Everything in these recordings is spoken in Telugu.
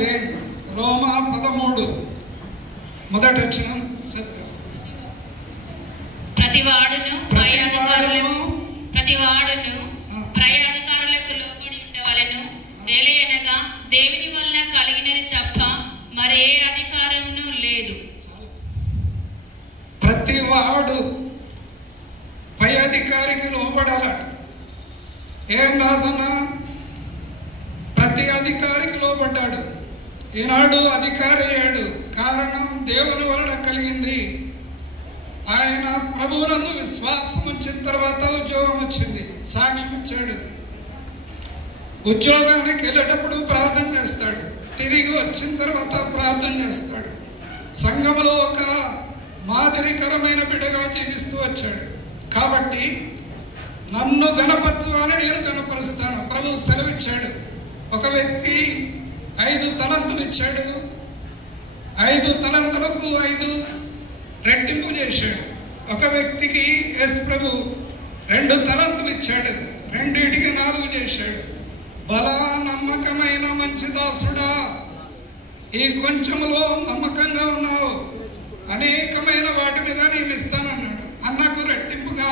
చేయండి. రోమా 13 మొదటి వచనం. ప్రతివాడును పై అధికారులకు లోబడి ఉండవలెను. ఏలయనగా దేవుని వలన కలిగినది తప్ప మరే అధికారమును లేదు. ప్రతివాడు పై అధికారికి లోబడాలట. ఏం రాజన్నా? ప్రతి అధికారికి లోబడ్డాడు. ఈనాడు అధికారి అయ్యాడు. కారణం దేవుని వలన కలిగింది. ఆయన ప్రభువునందు విశ్వాసం వచ్చిన తర్వాత ఉద్యోగం వచ్చింది, సాక్ష్యం ఇచ్చాడు. ఉద్యోగానికి వెళ్ళేటప్పుడు ప్రార్థన చేస్తాడు, తిరిగి వచ్చిన తర్వాత ప్రార్థన చేస్తాడు. సంఘంలో ఒక మాదిరికరమైన బిడ్డగా జీవిస్తూ వచ్చాడు. కాబట్టి నన్ను గణపరచు అని నేను గణపరుస్తాను. ప్రభు సెలవిచ్చాడు. ఒక వ్యక్తి 5 తలంతులు ఇచ్చాడు. 5 తలంతులకు 5 రెట్టింపు చేశాడు. ఒక వ్యక్తికి యేసు ప్రభు 2 తలంతులు ఇచ్చాడు. 2 4 చేశాడు. బలా నమ్మకమైన మంచి దాసుడా, ఈ కొంచెంలో నమ్మకంగా ఉన్నావు, అనేకమైన వాటి మీద నేను ఇస్తానన్నాడు. అన్నకు రెట్టింపుగా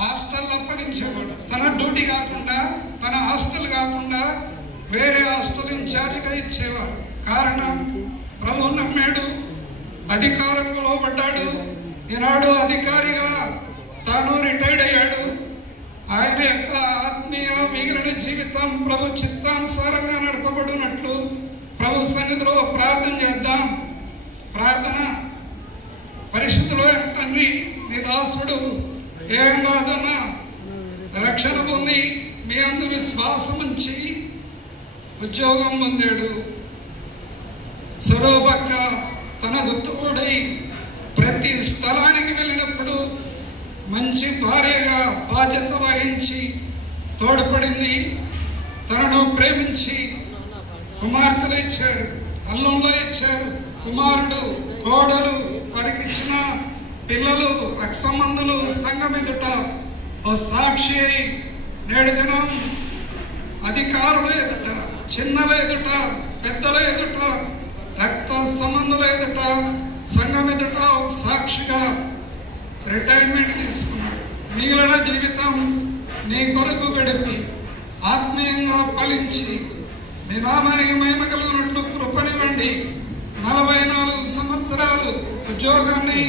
హాస్టల్ అప్పగించేవాడు. తన డ్యూటీ కాకుండా, తన హాస్టల్ కాకుండా వేరే హాస్టల్ ఇన్ఛార్జిగా ఇచ్చేవారు. కారణం ప్రభు నమ్మాడు, అధికారంలో లోబడ్డాడు. ఈనాడు అధికారిగా తాను రిటైర్డ్ అయ్యాడు. ఆయన యొక్క ఆత్మీయ మిగిలిన జీవితం ప్రభు చిత్తానుసారంగా నడపబడినట్లు ప్రభు సన్నిధిలో ప్రార్థన చేద్దాం. ప్రార్థన. పరిశుద్ధులో తండ్రి, నీ దాసుడు ఏం రాజన్న రక్షణ పొంది మీ అందు విశ్వాసం ఉంచి ఉద్యోగం పొందాడు. సరోబక్క తనకు తోడై ప్రతి స్థలానికి వెళ్ళినప్పుడు మంచి భార్యగా బాధ్యత వహించి తోడ్పడింది. తనను ప్రేమించి కుమార్తెలు ఇచ్చారు, అల్లంలో ఇచ్చారు. కుమారుడు, కోడలు, వారికి ఇచ్చిన పిల్లలు, రక్తసంబంధులు సంఘం ఎదుట ఓ సాక్షి అయి నేడు దినం అధికారుల ఎదుట, చిన్నల ఎదుట, పెద్దల ఎదుట, రక్త సంబంధుల ఎదుట, సంఘం ఎదుట ఒక సాక్షిగా రిటైర్మెంట్ తీసుకున్నాడు. మిగిలిన జీవితం నీ కొరకు గడిపి ఆత్మీయంగా ఫలించి మీ నామానికి మహిమ కలుగునట్లు కృపనివ్వండి. 44 సంవత్సరాలు ఉద్యోగాన్ని,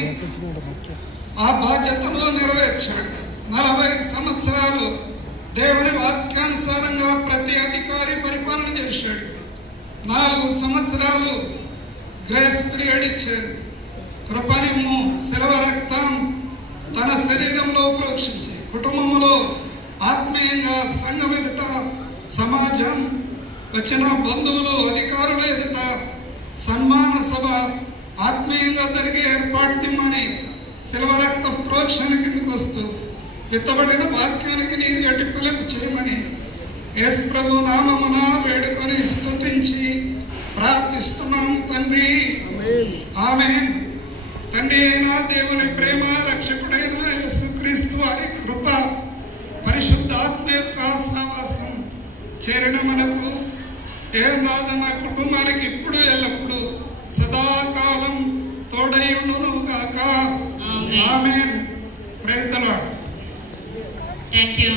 ఆ బాధ్యతను నెరవేర్చాడు. 40 సంవత్సరాలు దేవుని వాక్యానుసారంగా ప్రతి అధికారి పరిపాలన చేశాడు. 4 సంవత్సరాలు గ్రేస్ పీరియడ్ ఇచ్చారు. కృపనిమ్ము. శిలవ రక్తం తన శరీరంలో ప్రోక్షించి కుటుంబంలో ఆత్మీయంగా సంఘం ఎదుట, సమాజం, వచ్చిన బంధువులు, అధికారులు ఎదుట సన్మాన సభ ఆత్మీయంగా జరిగే ఏర్పాటునిమ్మని శిలవ రక్త ప్రోక్షణ కిందకు వస్తూ విత్తబడిన వాక్యానికి నీరు గట్టి ఫలింపు చేయమని యేసు ప్రభు నామమున వేడుకొని స్తుతించి ప్రార్థిస్తున్నాం తండ్రి. ఆమేన్. తండ్రి అయిన దేవుని ప్రేమ, రక్షకుడైన యేసుక్రీస్తు వారి కృప, పరిశుద్ధాత్మ యొక్క సహవాసం చేరిన మనకు ఏం రాజన్న కుటుంబానికి ఇప్పుడు ఎల్లప్పుడు సదాకాలం తోడై ఉండును గాక. Amen. Praise the Lord. Thank you.